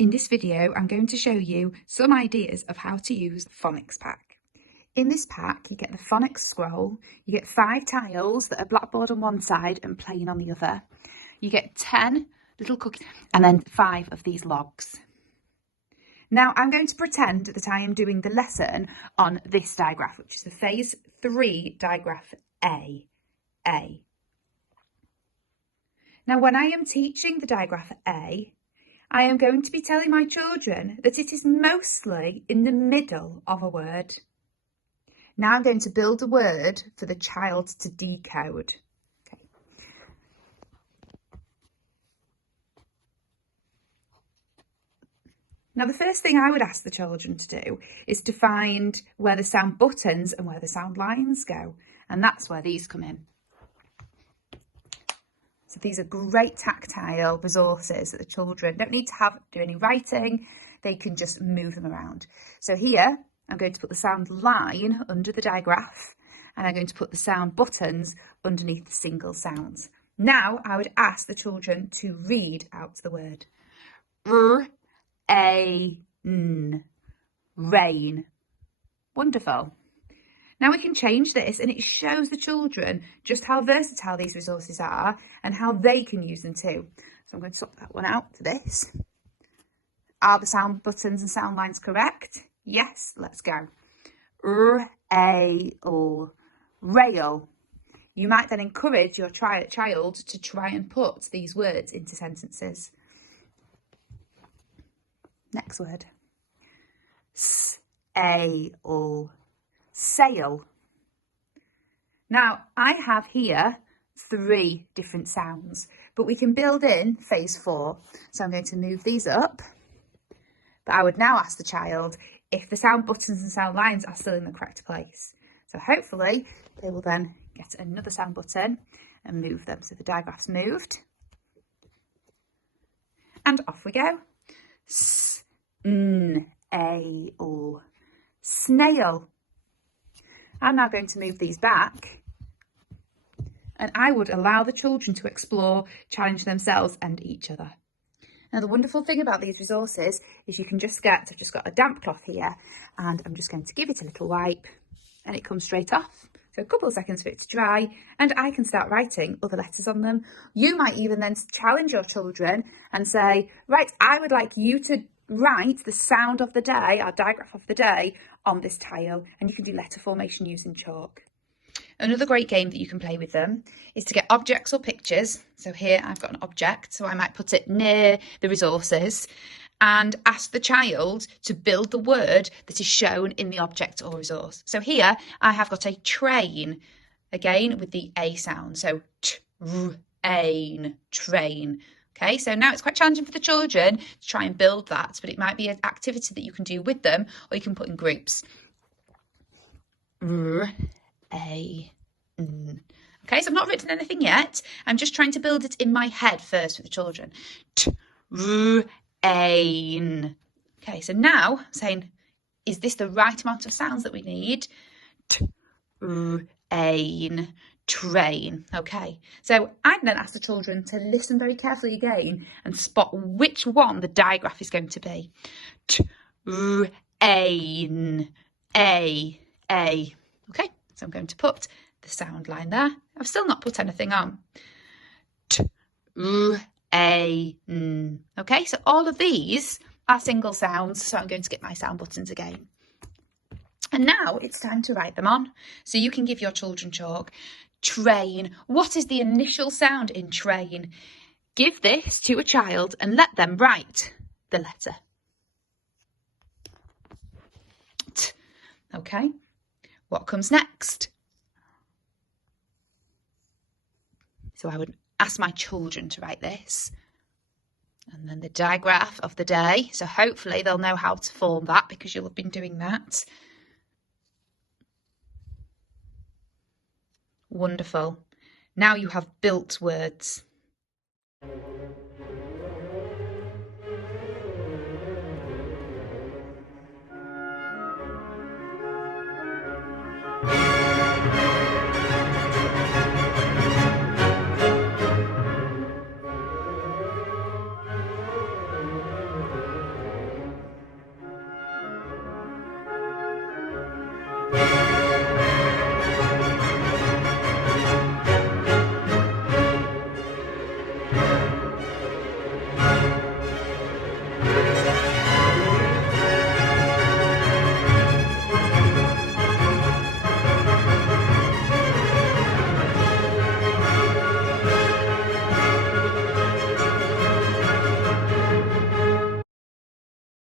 In this video, I'm going to show you some ideas of how to use the Phonics pack. In this pack, you get the Phonics scroll, you get 5 tiles that are blackboard on one side and plain on the other. You get 10 little cookies and then 5 of these logs. Now, I'm going to pretend that I am doing the lesson on this digraph, which is the Phase 3 digraph A. Now, when I am teaching the digraph A, I am going to be telling my children that it is mostly in the middle of a word. Now I'm going to build a word for the child to decode. Okay. Now the first thing I would ask the children to do is to find where the sound buttons and where the sound lines go. And that's where these come in. So these are great tactile resources that the children don't need to do any writing. They can just move them around. So here, I'm going to put the sound line under the digraph, and I'm going to put the sound buttons underneath the single sounds. Now, I would ask the children to read out the word. Rain. Rain. Wonderful. Now we can change this, and it shows the children just how versatile these resources are and how they can use them too. So I'm going to swap that one out for this. Are the sound buttons and sound lines correct? Yes, let's go. Rail. Rail. You might then encourage your child to try and put these words into sentences. Next word. Sail. Sail. Now, I have here 3 different sounds, but we can build in Phase 4. So I'm going to move these up. But I would now ask the child if the sound buttons and sound lines are still in the correct place. So hopefully they will then get another sound button and move them. So the digraph's moved. And off we go. Snail. Snail. I'm now going to move these back, and I would allow the children to explore, challenge themselves and each other. Now, the wonderful thing about these resources is you can just I've just got a damp cloth here, and I'm just going to give it a little wipe, and it comes straight off. So a couple of seconds for it to dry, and I can start writing other letters on them. You might even then challenge your children and say, right, I would like you to write the sound of the day, our digraph of the day, on this tile, and you can do letter formation using chalk. Another great game that you can play with them is to get objects or pictures. So here I've got an object, so I might put it near the resources and ask the child to build the word that is shown in the object or resource. So here I have got a train, again with the A sound, so train, train. Okay, so now it's quite challenging for the children to try and build that, but it might be an activity that you can do with them, or you can put in groups. Okay, so I've not written anything yet. I'm just trying to build it in my head first with the children. Train. Okay, so now I'm saying, is this the right amount of sounds that we need? Train. Train. Okay, so I then ask the children to listen very carefully again and spot which one the digraph is going to be. Train. A. Okay, so I'm going to put the sound line there. I've still not put anything on. Train. Okay, so all of these are single sounds, so I'm going to get my sound buttons again. And now it's time to write them on. So you can give your children chalk. Train. What is the initial sound in train? Give this to a child and let them write the letter. T. Okay. What comes next? So I would ask my children to write this. And then the digraph of the day. So hopefully they'll know how to form that because you'll have been doing that. Wonderful. Now you have built words.